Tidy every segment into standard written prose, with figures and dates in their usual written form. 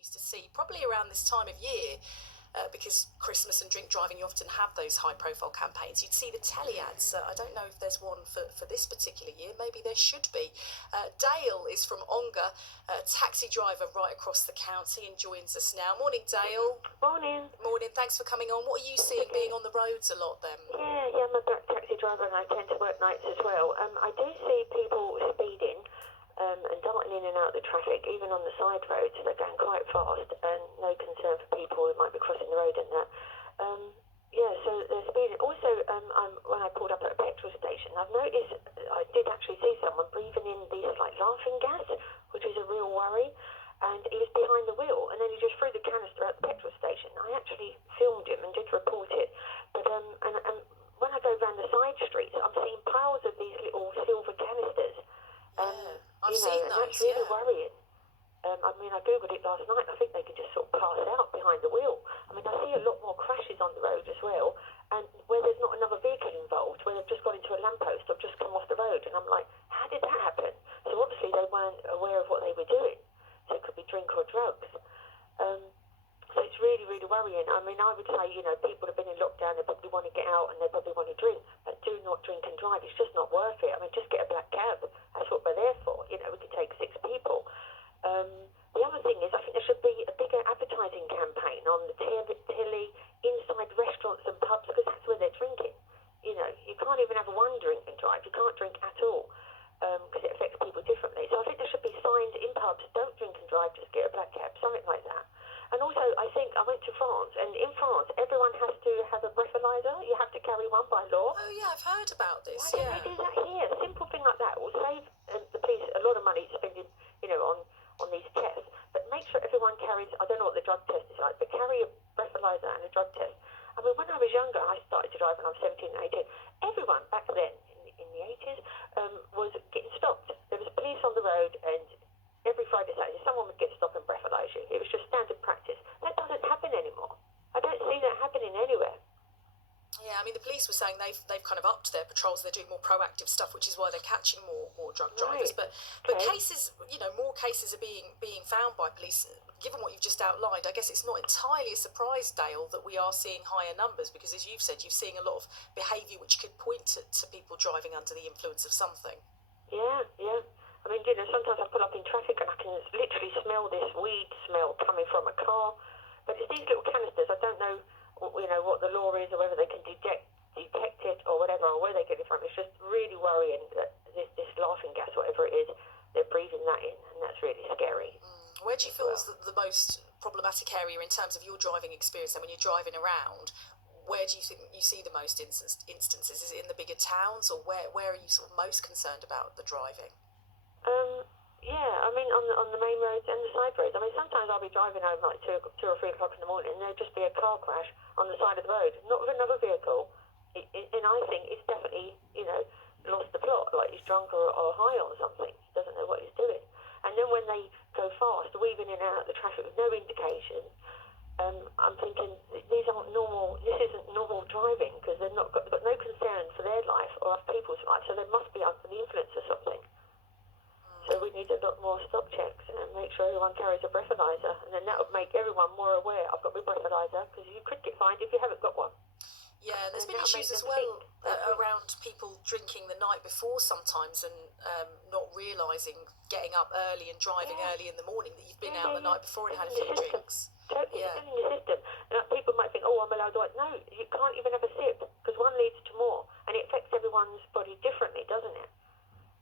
used to see, probably around this time of year, because Christmas and drink driving, you often have those high-profile campaigns. You'd see the telly ads. I don't know if there's one for this particular year. Maybe there should be. Dale is from Ongar, a taxi driver right across the county, and joins us now. Morning, Dale. Morning. Morning. Thanks for coming on. What are you seeing being on the roads a lot then? Yeah, I'm a taxi driver and I tend to work nights as well. I do see people speeding and darting in and out of the traffic, even on the side roads. They're going quite fast, and no concern for people who might be crossing the road and that. So they're speeding. Also, when I pulled up at a petrol station, I've noticed I did actually see someone breathing in these like laughing gas, which is a real worry. And he was behind the wheel, and then he just threw the canister at the petrol station. I actually filmed him and did report it. But and when I go around the side streets, I'm seeing piles of these little silver canisters. I've seen those. That's really worrying. I googled it last night. I think they could just sort of pass out behind the wheel. I see a lot more crashes on the road as well, and where there's not another vehicle involved, where they've just gone into a lamppost or just come off the road, and I'm like, how did that happen? So obviously they weren't aware of what they were doing. So it could be drink or drugs. So it's really, really worrying. I would say, people have been in lockdown, they probably want to get out and they probably want to drink, but do not drink and drive. It's just not worth it. Just get a black cab. That's what we're there for. We could take 6 people. The other thing is, I think there should be a bigger advertising campaign on the telly, inside restaurants and pubs, because that's where they're drinking. You can't even have one drink and drive. You can't drink at all, because it affects people differently. So I think there should be signs in pubs, don't drink and drive, just get a black cab, something like that. And also, I think I went to France, and in France, everyone has to have a breathalyzer. You have to carry one by law. Oh yeah, I've heard about this. Why don't they do that here? A simple thing like that will save the police a lot of money spending, on these tests. But make sure everyone carries, I don't know what the drug test is like, but carry a breathalyzer and a drug test. When I was younger, I started to drive when I was 17 and 18. Everyone back then, in the 80s, was getting stopped. There was police on the road, and every Friday, Saturday, someone would get stopped and breathalyze you. It was just standard practice. That doesn't happen anymore. I don't see that happening anywhere. Yeah, the police were saying they've kind of upped their patrols. They're doing more proactive stuff, which is why they're catching more drug drivers. Right. But cases, more cases are being found by police. Given what you've just outlined, I guess it's not entirely a surprise, Dale, that we are seeing higher numbers, because as you've said, you're seeing a lot of behaviour which could point to people driving under the influence of something. Yeah. Sometimes I pull up in traffic and I can literally smell this weed smell coming from a car. But it's these little canisters. I don't know, what the law is, or whether they can detect it or whatever, or where they get it from. It's just really worrying that this laughing gas, whatever it is, they're breathing that in, and that's really scary. Where do you feel is the most problematic area in terms of your driving experience? And when you're driving around, where do you think you see the most instances? Is it in the bigger towns, or where are you sort of most concerned about the driving? On the main roads and the side roads. Sometimes I'll be driving home like 2 or 3 o'clock in the morning, and there'll just be a car crash on the side of the road, not with another vehicle. And I think it's definitely, lost the plot, like he's drunk or high on something. He doesn't know what he's doing. And then when they go fast, weaving in and out of the traffic with no indication, I'm thinking, these aren't normal. This isn't normal driving, because they've got no concern for their life or other people's life, so they must be under the influence of something. So we need a lot more stop checks and make sure everyone carries a breathalyzer, and then that would make everyone more aware. I've got my breathalyzer, because you could get fined if you haven't got one. Yeah, and there's been issues as well around people drinking the night before sometimes, and not realising, getting up early and driving early in the morning, that you've been out the night before and had a few drinks. Totally, it's in your system. And people might think, I'm allowed to. No, you can't even have a sip, because one leads to more, and it affects everyone's body differently, doesn't it?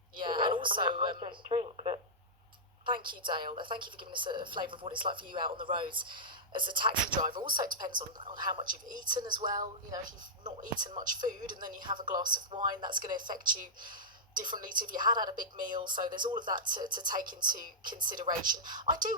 Yeah, and also, I don't drink, but... Thank you, Dale. Thank you for giving us a flavour of what it's like for you out on the roads as a taxi driver. Also, it depends on how much you've eaten as well. If you've not eaten much food and then you have a glass of wine, that's going to affect you differently to if you had a big meal. So there's all of that to take into consideration. I do